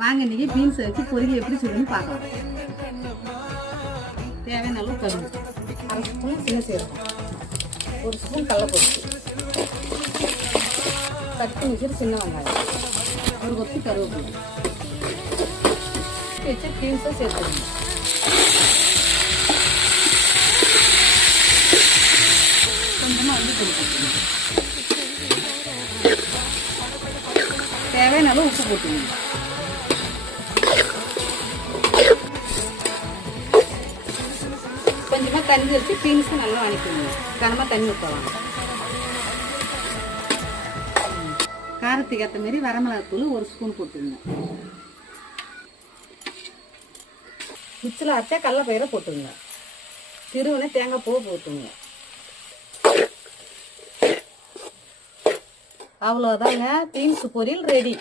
வாங்க இன்னைக்கு பீன்ஸ் வச்சு பொரியல் எப்படி செய்யணும்னு பார்க்கலாம். தேவையான அளவு கடுகு, அரை ஸ்பூன் சின்ன சீரகம், ஒரு ஸ்பூன் கடலைப்பருப்பு, தட்டி வச்சுட்டு சின்ன வெங்காயம், ஒரு கொத்து கருவேப்பிலை வச்சு பீன்ஸை சேர்த்துக்கணும். கொஞ்சமாக அள்ளி கொடுத்துக்கணும். தேவையான அளவு உப்பு போட்டுக்கணும். கொஞ்சமாக தண்ணி வச்சு பீன்ஸை நல்லா வதக்கணும். கனமாக தண்ணி ஊற்றலாம். காரத்துக்கு ஏற்ற மாரி வரமிளகாத்தூள் ஒரு ஸ்பூன் போட்டுருங்க. மிக்சியில் அரைச்சா கடலைப்பயிரை போட்டுருங்க. திருவனை தேங்காய் பூவை போட்டுருங்க. அவ்வளோதாங்க, பீன்ஸ் பொரியல் ரெடி.